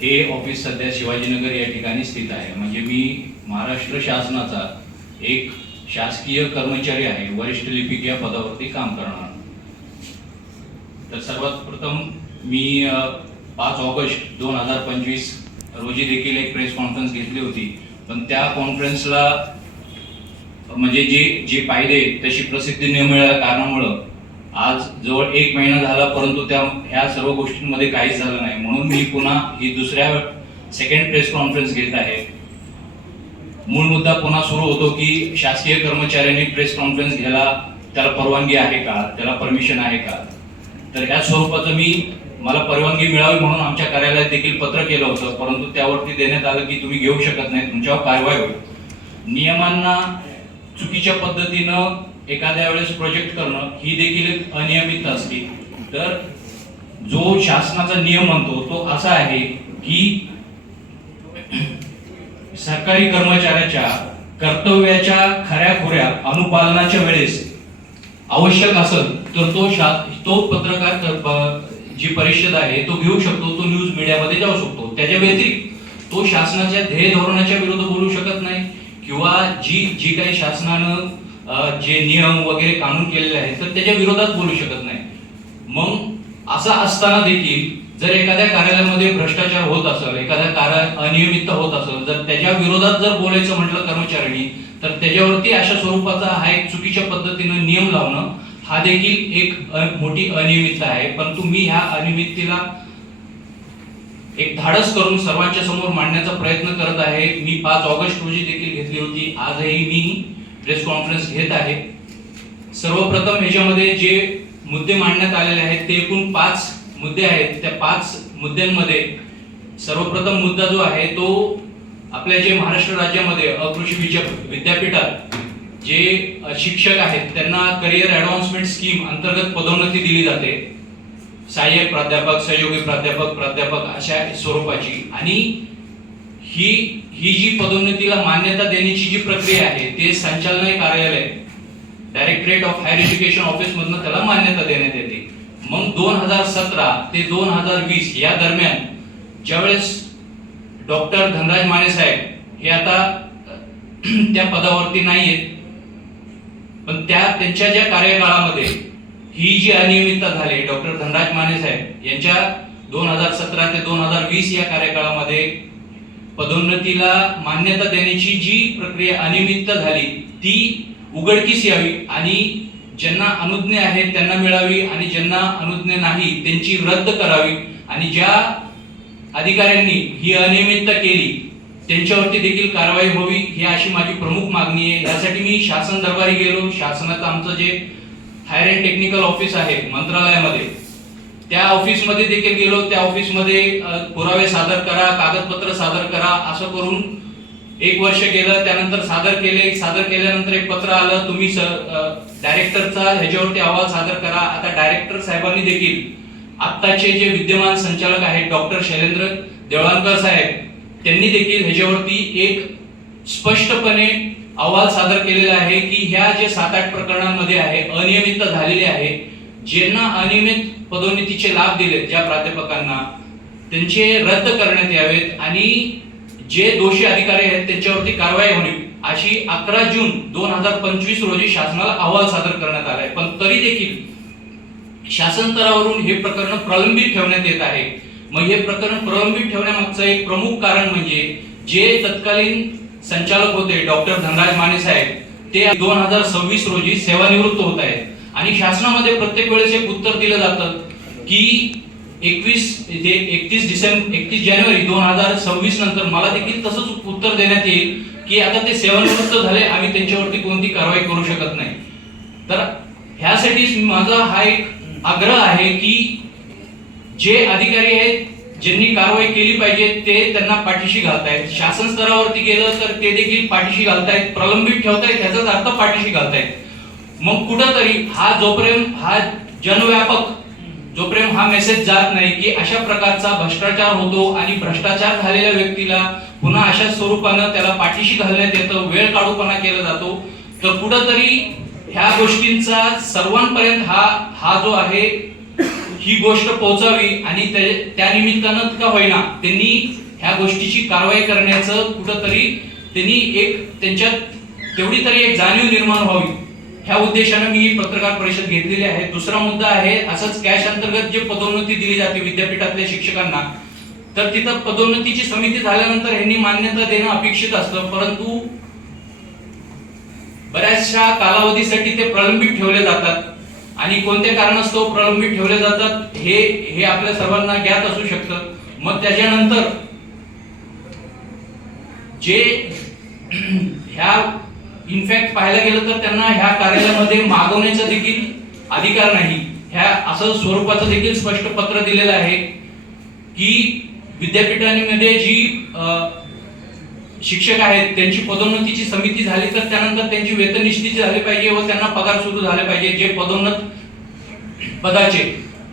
हे ऑफिस सध्या शिवाजीनगर या ठिकाणी स्थित आहे. म्हणजे मी महाराष्ट्र शासनाचा एक शासकीय कर्मचारी आहे, वरिष्ठ लिपिक या पदावरती काम करणार. तर सर्वात प्रथम मी 5 ऑगस्ट 2025 रोजी देखील एक प्रेस कॉन्फरन्स घेतली होती, पण त्या कॉन्फरन्सला म्हणजे जे पाहिजे तशी प्रसिद्धी न मिळाल्या कारणामुळे आज जवळ 1 महिना झाला, परंतु ह्या सर्व गोष्टींमध्ये काहीच झालं नाही. म्हणून मी पुन्हा ही दुसऱ्या सेकंड प्रेस कॉन्फरन्स घेत आहे. मूळ मुद्दा पुन्हा सुरू होतो की शासकीय कर्मचाऱ्यांनी प्रेस कॉन्फरन्स घ्यायला त्याला परवानगी आहे का, त्याला परमिशन आहे का. तर या स्वरूपाचं मला परवानगी मिळावी म्हणून आमच्या कार्यालयात देखील पत्र केलं होतं, परंतु त्यावरती देण्यात आलं की तुम्ही घेऊ शकत नाही, तुमच्यावर कारवाई होईल. नियमांना चुकीच्या पद्धतीनं एखाद्या वेळेस प्रोजेक्ट करणं ही देखील एक अनियमितता असते. तर जो शासनाचा नियम म्हणतो तो असा आहे की सरकारी कर्मचाऱ्याच्या कर्तव्याच्या खऱ्याखुऱ्या अनुपालनाच्या वेळेस आवश्यक असेल तर तो पत्रकार जी परिषद आहे तो घेऊ शकतो, तो न्यूज मीडियामध्ये जाऊ शकतो. त्याच्या व्यतिरिक्त तो शासनाच्या ध्येय धोरणाच्या विरुद्ध बोलू शकत नाही किंवा जी काही शासनानं जे नियम वगैरे कानून केलेले आहेत तर त्याच्या विरोधात बोलू शकत नाही. मग असं असताना देखील जर एखाद्या कार्यालयामध्ये भ्रष्टाचार होत असेल, एखाद्या अनियमितता होत असेल, जर त्याच्या विरोधात जर बोलायचं म्हटलं कर्मचाऱ्यांनी, तर त्याच्यावरती अशा स्वरूपाचा हा एक चुकीच्या पद्धतीनं नियम लावणं हा देखील एक मोठी अनियमितता आहे. परंतु मी ह्या अनियमिततेला एक धाडस करून सर्वांच्या समोर मांडण्याचा प्रयत्न करत आहे. मी 5 ऑगस्ट रोजी देखील घेतली होती, आजही मी प्रेस कॉन्फरन्स घेत आहे. सर्वप्रथम याच्यामध्ये जे मुद्दे मांडण्यात आलेले आहेत ते एकूण 5 मुद्दे आहेत. त्या 5 मुद्द्यांमध्ये सर्वप्रथम मुद्दा जो आहे तो आपल्या जे महाराष्ट्र राज्यामध्ये अकृषी विद्यापीठात जे शिक्षक आहेत त्यांना करिअर ॲडव्हान्समेंट स्कीम अंतर्गत पदोन्नती दिली जाते. सहाय्यक प्राध्यापक, सहयोगी प्राध्यापक अशा स्वरूपाची. आणि ही जी पदोन्नतीला मान्यता देण्याची जी प्रक्रिया आहे ते संचालनालय कार्यालय directorate of higher education office मधून त्याला मान्यता देण्यात येते. मग 2017 ते 2020 या दरम्यान ज्यावेळेस डॉक्टर धनराज माने साहेब हे आता त्या पदावरती नाहीयेत, पण त्यांच्या ज्या कार्यकाळामध्ये ही जी अनियमितता झाली, डॉक्टर धनराज माने साहेब यांच्या 2017 ते 2020 या कार्यकाळामध्ये पदोन्नतीला मान्यता देण्याची जी प्रक्रिया अनियमितता झाली ती उघडकीस यावी आणि ज्यांना अनुज्ञ आहे त्यांना मिळावी आणि ज्यांना अनुज्ञ नाही त्यांची रद्द करावी. आणि ज्या अधिकाऱ्यांनी ही अनियमितता केली त्यांच्यावरती देखील कारवाई व्हावी ही अशी माझी प्रमुख मागणी आहे. यासाठी मी शासन दरबारी गेलो. शासनाचं आमचं जे हायर अँड टेक्निकल ऑफिस आहे मंत्रालयामध्ये त्या ऑफिसमध्ये देखील गेलो. त्या ऑफिसमध्ये पुरावे सादर करा, कागदपत्र सादर करा असं करून 1 वर्ष गेलं. त्यानंतर सादर केल्यानंतर एक पत्र आलं, तुम्ही डायरेक्टरचा ह्याच्यावरती अहवाल सादर करा. आता डायरेक्टर साहेबांनी देखील आत्ताचे जे विद्यमान संचालक आहेत डॉक्टर शैलेंद्र देवळानकर साहेब त्यांनी देखील ह्याच्यावरती एक स्पष्टपणे अहवाल सादर केलेला आहे की ह्या जे 7-8 प्रकरणांमध्ये आहे अनियमितता झालेली आहे. ज्यांना अनियमित पदोन्नतीचे लाभ दिले ज्या प्राध्यापकांना त्यांचे रद्द करण्यात यावेत आणि जे दोषी अधिकारी आहेत त्यांच्यावरती कारवाई होईल अशी 11 जून 2025 रोजी शासनाला अहवाल सादर करण्यात आलाय. पण तरी देखील शासन स्तरावरून हे प्रकरण प्रलंबित ठेवण्यात येत आहे. मग हे प्रकरण प्रलंबित ठेवण्यामागचं एक प्रमुख कारण म्हणजे जे तत्कालीन संचालक होते डॉक्टर धनराज माने साहेब ते 2026 रोजी सेवानिवृत्त होत आहेत. आणि शासनामध्ये प्रत्येक वेळेस एक उत्तर दिलं जातं की 31 जानेवारी 2026 नंतर मला देखील तसंच उत्तर देण्यात येईल की आता ते सेवानिवृत्त झाले, आम्ही त्यांच्यावरती कोणती कारवाई करू शकत नाही. तर ह्यासाठी माझा हा एक आग्रह आहे की जे अधिकारी आहेत ज्यांनी कारवाई केली पाहिजे ते त्यांना पाठीशी घालतायत. शासन स्तरावरती गेलं तर ते देखील पाठीशी घालतायत, प्रलंबित ठेवतायत, त्याचाच अर्थ पाठीशी घालतायत. मग कुठंतरी हा जनव्यापक जोपर्यंत हा मेसेज जात नाही की अशा प्रकारचा भ्रष्टाचार होतो आणि भ्रष्टाचार झालेल्या व्यक्तीला पुन्हा अशा स्वरूपानं त्याला पाठीशी घालण्यात येतं, वेळ काढूपणा केला जातो, तर कुठंतरी ह्या गोष्टींचा सर्वांपर्यंत हा जो आहे ही गोष्ट पोहोचावी आणि त्या निमित्तानं का होईना त्यांनी ह्या गोष्टीची कारवाई करण्याचं कुठंतरी त्यांनी एक त्यांच्यात तेवढी तरी एक जाणीव निर्माण व्हावी, ह्या उद्देशाने मी ही पत्रकार परिषद घेतलेली आहे. दुसरा मुद्दा आहे, असंच कॅश अंतर्गत जे पदोन्नती दिली जाते विद्यापीठातल्या शिक्षकांना, तर तिथं पदोन्नतीची समिती झाल्यानंतर यांनी मान्यता देणं अपेक्षित असतं, परंतु बऱ्याचशा कालावधीसाठी ते प्रलंबित ठेवले जातात. आणि कोणत्या कारणास्तव प्रलंबित ठेवले जातात हे आपल्या सर्वांना ज्ञात असू शकतं. मग त्याच्यानंतर जे ह्या इनफॅक्ट पाहायला गेलं तर त्यांना ह्या कार्यालयामध्ये मागवण्याचा देखील अधिकार नाही. ह्या असं स्वरूपाचं देखील स्पष्ट पत्र दिलेलं आहे की विद्यापीठांमध्ये जी शिक्षक आहेत त्यांची पदोन्नतीची समिती झाली तर त्यानंतर त्यांची वेतन निश्चिती झाली पाहिजे व त्यांना पगार सुरू झाले पाहिजे जे पदोन्नत पदाचे.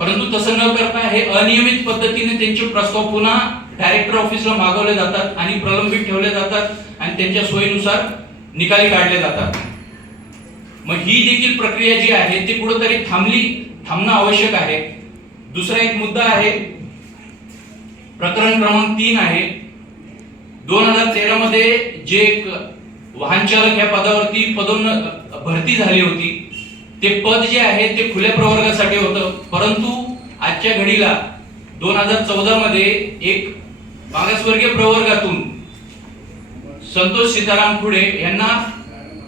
परंतु तसं न करता हे अनियमित पद्धतीने त्यांचे प्रस्ताव पुन्हा डायरेक्टर ऑफिसला मागवले जातात आणि प्रलंबित ठेवले जातात आणि त्यांच्या सोयीनुसार निकाली काढले जातात. मग ही देखील प्रक्रिया जी आहे ती कुठेतरी थांबणं आवश्यक आहे. दुसरा एक मुद्दा आहे, प्रकरण क्रमांक 3 आहे. 2013 मध्ये जे एक वाहन चालक या पदावरती भरती झाली होती, ते पद जे आहे ते खुल्या प्रवर्गासाठी होतं, परंतु आजच्या घडीला 2014 मध्ये एक मागासवर्गीय प्रवर्गातून संतोष सीताराम खुडे यांना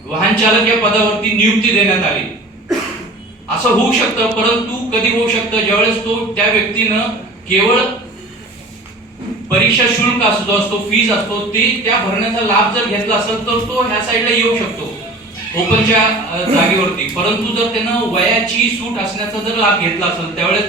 वाहन चालक या पदावरती नियुक्ती देण्यात आली. असं होऊ शकतं, परंतु कधी होऊ शकतं ज्यावेळेस तो त्या व्यक्तीनं केवळ परीक्षा शुल्क असतो फीज असतो ते त्या भरण्याचा लाभ जर घेतला असेल तर तो ह्या साईडला येऊ शकतो ओपनच्या जागेवरती. परंतु जर त्यानं वयाची सूट असण्याचा जर लाभ घेतला असेल, त्यावेळेस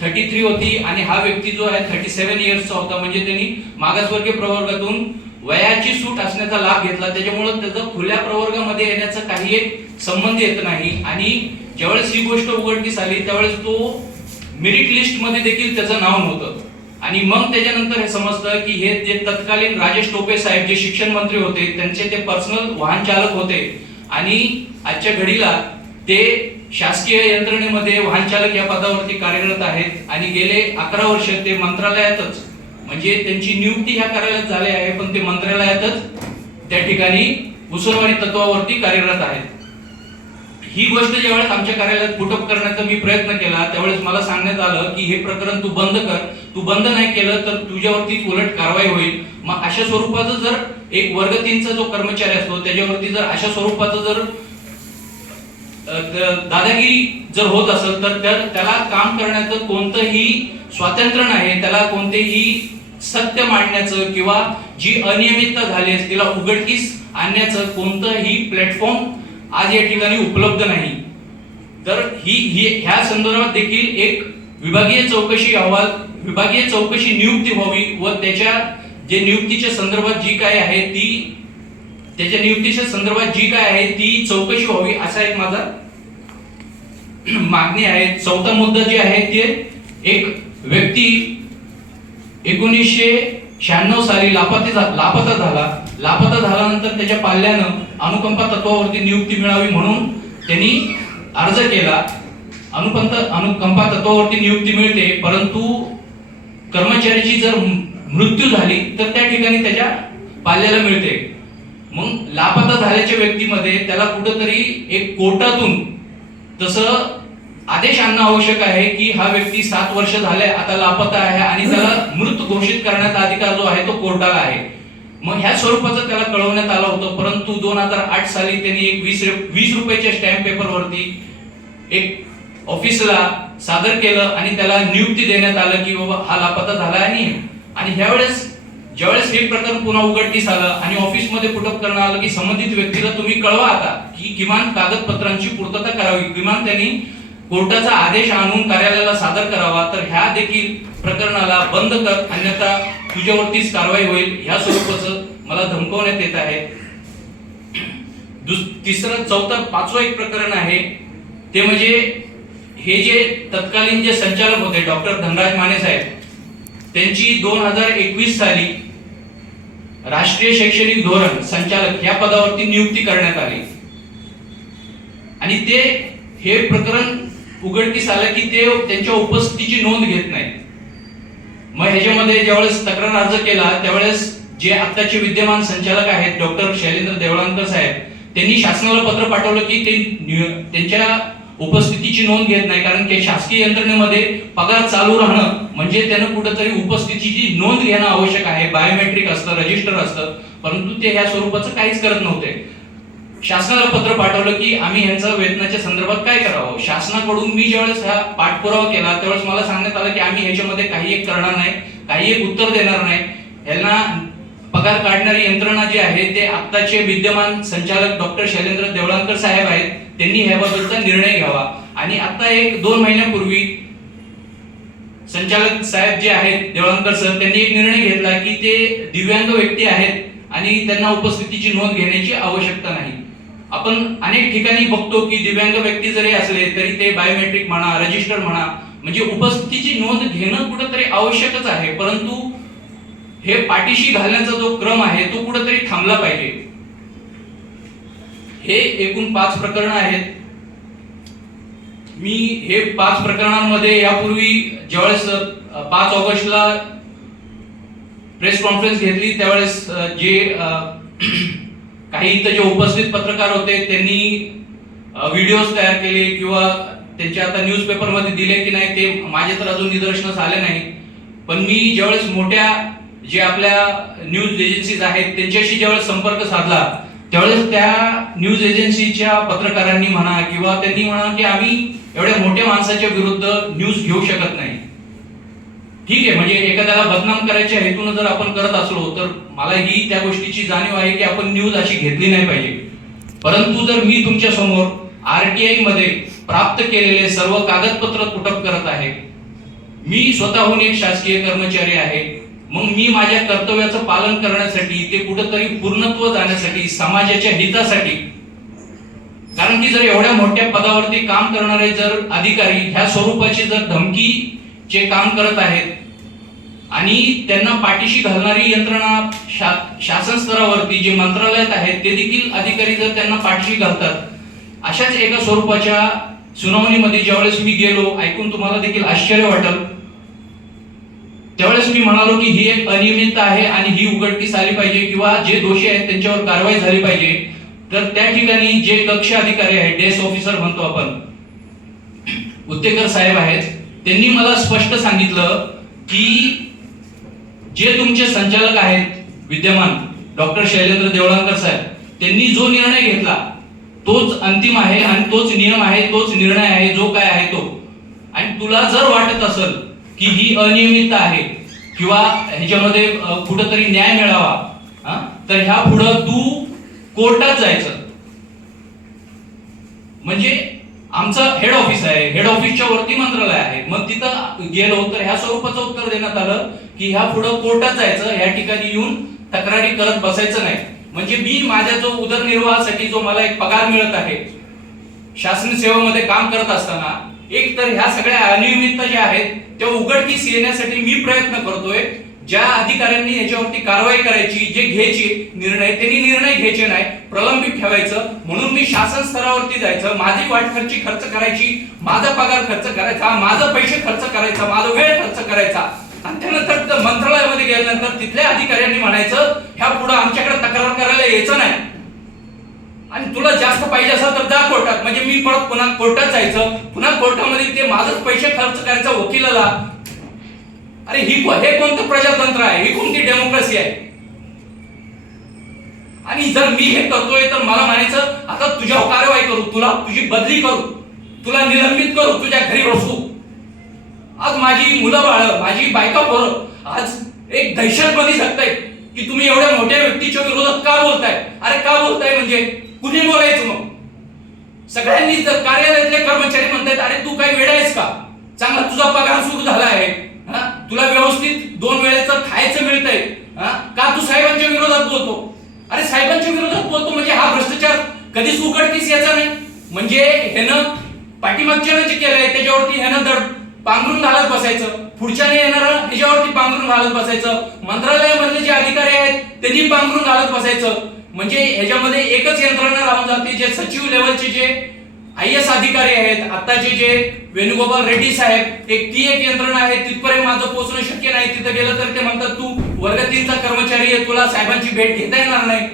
33 होती आणि हा व्यक्ती जो आहे 37 इयर्सचा होता, म्हणजे त्यांनी मागासवर्गीय प्रवर्गातून वयाची सूट असण्याचा लाभ घेतला, त्याच्यामुळे त्याचं खुल्या प्रवर्गामध्ये येण्याचा काही एक संबंध येत नाही. आणि ज्यावेळेस ही गोष्ट उघडकीस आली त्यावेळेस तो मेरिट लिस्ट मध्ये देखील त्याचं नाव नव्हतं. आणि मग त्याच्यानंतर हे समजतं की हे जे तत्कालीन राजेश टोपे साहेब जे शिक्षण मंत्री होते त्यांचे ते पर्सनल वाहन चालक होते आणि आजच्या घडीला ते शासकीय यंत्रणेमध्ये वाहन चालक या पदावरती कार्यरत आहेत आणि गेले 11 वर्ष ते मंत्रालयातच, म्हणजे त्यांची नियुक्ती ह्या कार्यालयात झाली आहे पण ते मंत्रालयातच त्या ठिकाणी उसळवाडी तत्वावरती कार्यरत आहेत. ही गोष्ट ज्यावेळेस आमच्या कार्यालयात पुटअप करण्याचा मी प्रयत्न केला त्यावेळेस मला सांगण्यात आलं की हे प्रकरण तू बंद कर, तू बंद नाही केलं तर तुझ्यावरती उलट कारवाई होईल. मग अशा स्वरूपाचं जर एक वर्ग 3चा जो कर्मचारी असतो त्याच्यावरती जर अशा स्वरूपाचं जर दादागिरी जर होत असेल तर त्याला काम करण्याचं कोणतंही स्वातंत्र्य नाही, त्याला कोणतेही सत्य मांडण्याचं किंवा जी अनियमितता झाली आहे तिला उघडकीस आणण्याचं कोणतंही प्लॅटफॉर्म आज या ठिकाणी उपलब्ध नाही. तर ह्या संदर्भात देखील एक विभागीय चौकशी नियुक्ती व्हावी व त्याच्या जे नियुक्तीच्या संदर्भात जी काय आहे ती चौकशी व्हावी असा एक माझा मागणी आहे. चौथा मुद्दा जे आहे ते एक व्यक्ती 1996 साली लापता झाल्यानंतर त्याच्या पाल्यानं अनुकंपा तत्वावरती नियुक्ती मिळावी म्हणून त्यांनी अर्ज केला. अनुकंपा तत्वावरती नियुक्ती मिळते, परंतु कर्मचाऱ्याची जर मृत्यू झाली तर त्या ठिकाणी त्याच्या पाल्याला मिळते. मग लापता झाल्याच्या व्यक्तीमध्ये त्याला कुठंतरी एक कोर्टातून तसं आदेश आणणं आवश्यक आहे की हा व्यक्ती 7 वर्ष झाले आता लापता आहे आणि त्याला मृत घोषित करण्याचा अधिकार जो आहे तो कोर्टाला आहे. मग ह्या स्वरूपाचं त्याला कळवण्यात आलं होतं, परंतु 2008 साली त्यांनी एक 20 रुपयाच्या स्टॅम्प पेपरवरती एक ऑफिसला सादर केलं आणि त्याला नियुक्ती देण्यात आलं की बाबा हा लापता झाला आणि ज्यावेळेस हे प्रकरण पुन्हा उघडकीस आलं आणि ऑफिसमध्ये पुटअप करण्यात आलं की संबंधित व्यक्तीला तुम्ही कळवा आता की किमान कागदपत्रांची पूर्तता करावी, किमान त्यांनी कोर्टाचा आदेश आणून कार्यालयाला सादर करावा, तर ह्या देखील प्रकरणाला बंद कर अन्यथा तुझ्यावरतीच कारवाई होईल ह्या स्वरूपाचं मला धमकवण्यात येत आहे. चौथं पाचवं एक प्रकरण आहे ते म्हणजे हे जे तत्कालीन जे संचालक होते डॉक्टर धनराज माने साहेब, त्यांची 2021 साली राष्ट्रीय शैक्षणिक धोरण संचालक या पदावरती नियुक्ती करण्यात आली आणि हे प्रकरण उघडकीस आलं की ते त्यांच्या उपस्थितीची नोंद घेत नाही. मग ह्याच्यामध्ये ज्यावेळेस तक्रार अर्ज केला त्यावेळेस जे आत्ताचे विद्यमान संचालक आहेत डॉक्टर शैलेंद्र देवळांकर साहेब, त्यांनी शासनाला पत्र पाठवलं की ते त्यांच्या उपस्थितीची नोंद घेत नाही, कारण की शासकीय यंत्रणेमध्ये पगार चालू राहणं म्हणजे त्यानं कुठेतरी उपस्थितीची नोंद घेणं आवश्यक आहे. बायोमेट्रिक असतं, रजिस्टर असतं, परंतु ते ह्या स्वरूपाचं काहीच करत नव्हते. शासनाला पत्र पाठवलं की आम्ही यांचं वेतनाच्या संदर्भात काय करावं. शासनाकडून मी ज्यावेळेस हा पाठपुरावा केला त्यावेळेस मला सांगण्यात आलं की आम्ही ह्याच्यामध्ये काही एक करणार नाही, काही एक उत्तर देणार नाही. यांना पगार काढणारी यंत्रणा जी आहे ते आत्ताचे विद्यमान संचालक डॉक्टर शैलेंद्र देवळांकर साहेब आहेत, त्यांनी ह्याबाबतचा निर्णय घ्यावा. आणि आता 1-2 महिन्यापूर्वी संचालक साहेब जे आहेत देवळांकर सर, त्यांनी एक निर्णय घेतला की ते दिव्यांग व्यक्ती आहेत आणि त्यांना उपस्थितीची नोंद घेण्याची आवश्यकता नाही. आपण अनेक ठिकाणी बघतो की दिव्यांग व्यक्ती जरी असले तरी ते बायोमेट्रिक म्हणा, रजिस्टर म्हणा, म्हणजे उपस्थितीची नोंद घेणं कुठेतरी आवश्यकच आहे, परंतु हे पाठीशी घालण्याचा जो क्रम आहे तो कुठेतरी थांबला पाहिजे. हे एकूण 5 प्रकरण आहेत. मी हे 5 प्रकरणांमध्ये यापूर्वी ज्यावेळेस 5 ऑगस्टला प्रेस कॉन्फरन्स घेतली त्यावेळेस जे काही इथं जे उपस्थित पत्रकार होते त्यांनी व्हिडिओज तयार केले किंवा त्यांच्या आता न्यूजपेपर मध्ये दिले की नाही ते माझे तर अजून निदर्शनास आले नाही. पण मी ज्यावेळेस मोठ्या जे आपल्या न्यूज एजन्सीज आहेत त्यांच्याशी ज्यावेळेस संपर्क साधला त्यावेळेस त्या न्यूज एजन्सीच्या पत्रकारांनी म्हणा किंवा त्यांनी म्हणा की आम्ही एवढ्या मोठ्या माणसाच्या विरुद्ध न्यूज घेऊ शकत नाही. ठीक आहे, म्हणजे एखाद्याला बदनाम करायच्या हेतून जर आपण करत असलो तर मला ही त्या गोष्टीची जाणीव आहे की आपण न्यूज अशी घेतली नाही पाहिजे. परंतु जर मी तुमच्या समोर आरटीआय मध्ये प्राप्त केलेले सर्व कागदपत्र पुटअप करत आहे, मी स्वतःहून एक शासकीय कर्मचारी आहे, मग मी माझ्या कर्तव्याचं पालन करण्यासाठी ते कुठेतरी पूर्णत्व जाण्यासाठी समाजाच्या हितासाठी, कारण की जर एवढ्या मोठ्या पदावरती काम करणारे जर अधिकारी ह्या स्वरूपाची जर धमकीचे काम करत आहेत आणि त्यांना पाठीशी घालणारी यंत्रणा शासन स्तरावरती जे मंत्रालयात आहेत ते देखील अधिकारी जर त्यांना पाठीशी घालतात, अशाच एका स्वरूपाच्या सुनावणीमध्ये ज्यावेळेस मी गेलो, ऐकून तुम्हाला देखील आश्चर्य वाटेल, त्यावेळेस मी म्हणालो की ही एक अनियमितता आहे आणि ही उघडकीस आली पाहिजे किंवा जे दोषी आहेत त्यांच्यावर कारवाई झाली पाहिजे. तर त्या ठिकाणी जे कक्ष अधिकारी आहेत, डेस्क ऑफिसर म्हणतो आपण, उत्तेकर साहेब आहेत, त्यांनी मला स्पष्ट सांगितलं की जे तुमचे संचालक आहेत विद्यमान डॉक्टर शैलेंद्र देवळांकर साहेब, त्यांनी जो निर्णय घेतला तोच अंतिम आहे आणि तोच नियम आहे, तोच निर्णय आहे जो काय आहे तो. आणि तुला जर वाटत असेल की ही अनियमितता आहे किंवा ह्याच्यामध्ये कुठंतरी न्याय मिळावा, तर ह्या पुढं तू कोर्टात जायचं. म्हणजे आमचं हेड ऑफिस आहे, हेड ऑफिसच्या वरती मंत्रालय आहे, मग तिथं गेलो तर ह्या स्वरूपाचं उत्तर देण्यात आलं की ह्या पुढं कोर्टात जायचं, ह्या ठिकाणी येऊन तक्रारी करत बसायचं नाही. म्हणजे मी माझ्या जो उदरनिर्वाहासाठी जो मला एक पगार मिळत आहे शासन सेवेमध्ये काम करत असताना, एक तर ह्या सगळ्या अनियमितता ज्या आहेत त्या उघडकीस येण्यासाठी मी प्रयत्न करतोय. ज्या अधिकाऱ्यांनी याच्यावरती कारवाई करायची, जे घ्यायचे निर्णय, त्यांनी निर्णय घ्यायचे नाही, प्रलंबित ठेवायचं. म्हणून मी शासन स्तरावरती जायचं, माझी वाटखर्ची खर्च करायची, माझा पगार खर्च करायचा, माझा पैसे खर्च करायचा, माझा वेळ खर्च करायचा. आणि त्यानंतर मंत्रालयामध्ये गेल्यानंतर तिथल्या अधिकाऱ्यांनी म्हणायचं ह्या पुढे आमच्याकडे तक्रार करायला यायचं नाही आणि तुला जास्त पाहिजे असेल तर जा कोर्टात. म्हणजे मी परत पुन्हा कोर्टात जायचं, पुन्हा कोर्टामध्ये ते माझंच पैसे खर्च करायचा वकिलाला. अरे हे कोणतं प्रजातंत्र आहे, ही कोणती डेमोक्रेसी आहे. आणि जर मी हे करतोय तर मला म्हणायचं आता तुझ्यावर कारवाई करू, तुला तुझी बदली करू, तुला निलंबित करू, तुझ्या घरी बसू. आज माझी मुलं बाळ, माझी बायका पोरं आज एक दहशतमध्ये जगतायत की तुम्ही एवढ्या मोठ्या व्यक्तीच्या विरोधात का बोलताय. अरे का बोलताय म्हणजे कुणी बोलायचं. मग सगळ्यांनी जर कार्यालयातले कर्मचारी म्हणतायत अरे तू काय वेडा आहेस का, चांगला तुझा पगार सुरू झाला आहे, तुला व्यवस्थित 2 वेळेचं खायचं मिळतंय, का तू साहेबांच्या विरोधात बोलतो. अरे साहेबांच्या विरोधात बोलतो म्हणजे हा भ्रष्टाचार कधीच उघडकीस यायचा नाही. म्हणजे ह्यानं पाठीमागच्यानं जे केलंय त्याच्यावरती ह्यानं दड पांघरून घालत बसायचं, पुढच्याने येणारा ह्याच्यावरती पांघरून घालत बसायचं, मंत्रालयामधले जे अधिकारी आहेत त्यांनी पांघरून घालत बसायचं. म्हणजे ह्याच्यामध्ये एकच यंत्रणा राहून जाते, जे सचिव लेवलचे जे IAS अधिकारी आहेत, आताचे जे वेणुगोपाल रेड्डी साहेब, ती एक यंत्रणा आहे, तिथपर्यंत माझं पोहोचणं शक्य नाही. तिथं गेलं तर ते म्हणतात तू वर्ग 3चा कर्मचारी आहे, तुला साहेबांची भेट घेता येणार नाही.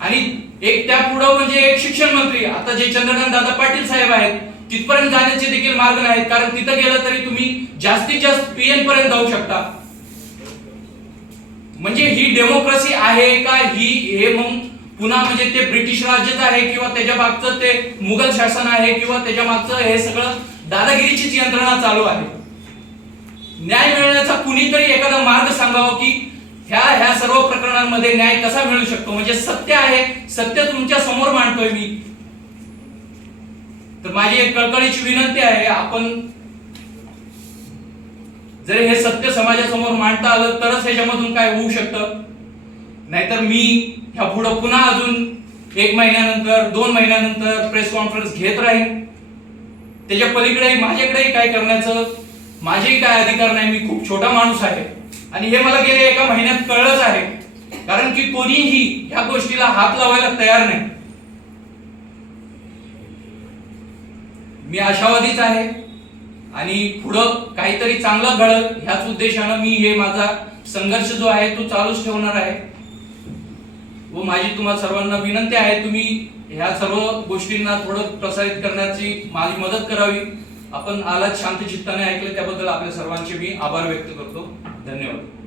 आणि एक त्या पुढं म्हणजे एक शिक्षण मंत्री आता जे चंद्रकांत दादा पाटील साहेब आहेत, तिथपर्यंत जाण्याचे देखील मार्ग नाहीत. कारण तिथं गेलं तरी तुम्ही जास्तीत जास्त PN पर्यंत जाऊ शकता. म्हणजे ही डेमोक्रेसी आहे का? हे मग पुन्हा म्हणजे ते ब्रिटिश राज्यच आहे किंवा त्याच्या मागचं ते मुघल शासन आहे किंवा त्याच्या मागचं हे सगळं दादागिरीचीच यंत्रणा चालू आहे. न्याय मिळण्याचा कुणीतरी एखादा मार्ग सांगावा की ह्या सर्व प्रकरणांमध्ये न्याय कसा मिळू शकतो. म्हणजे सत्य आहे, सत्य तुमच्या समोर मांडतोय मी. तर माझी एक कळकळीची विनंती आहे, आपण जर हे सत्य समाजासमोर मांडता आलं तरच ह्याच्यामधून काय होऊ शकतं. नाहीतर मी ह्या पुढे पुन्हा अजून 1 महिन्यानंतर 2 महिन्यानंतर प्रेस कॉन्फरन्स घेत राहीन. त्याच्या पलीकडेही माझ्याकडेही काय करण्याचं माझेही काय अधिकार नाही. मी खूप छोटा माणूस आहे आणि हे मला गेल्या 1 महिन्यात कळलंच आहे. कारण की कोणीही ह्या गोष्टीला हात लावायला तयार नाही. मी आशावादीच आहे आणि पुढं काहीतरी चांगलं घडल ह्याच उद्देशानं मी हे माझा संघर्ष जो आहे तो चालूच ठेवणार आहे. व माझी तुम्हा सर्वांना विनंती आहे, तुम्ही ह्या सर्व गोष्टींना थोडं प्रसारित करण्याची माझी मदत करावी. आपण आलात शांत चित्ताने ऐकले त्याबद्दल आपल्या सर्वांचे मी आभार व्यक्त करतो. धन्यवाद.